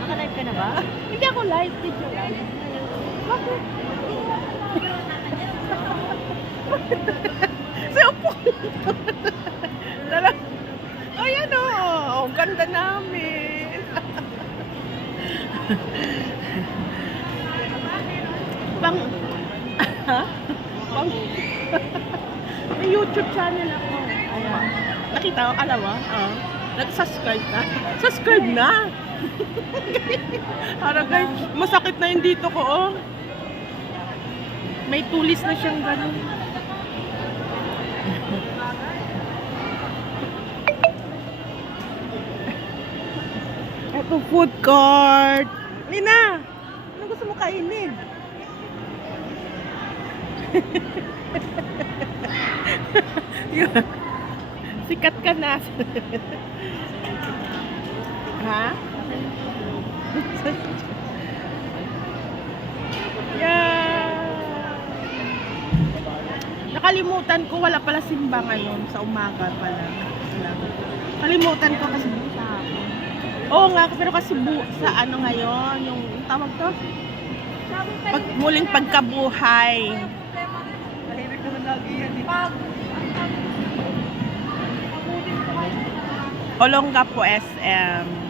Naka-live ka na ba? Hindi ako live, video lang. Bakit? Sa upo. Talagang, ayan o. Ang ganda namin. Pang, ha? Pang, may YouTube channel ako. Ayan. Nakita ko, alam mo? Nag-subscribe na. Subscribe na. Parang guys, masakit na yung dito ko, oh. May tulis na siyang gano'n. Ito, food court. Lina, ano gusto mo kainin? Sikat ka na. Ha? Yeah. Nakalimutan ko, wala pala simba ngayon. Sa umaga pala. Kalimutan ko kasi sa hapon. Oo nga, pero kasi sa ano ngayon, yung tawag to? Muling pagkabuhay. Tahimik naman lagi yan. Olongapo SM.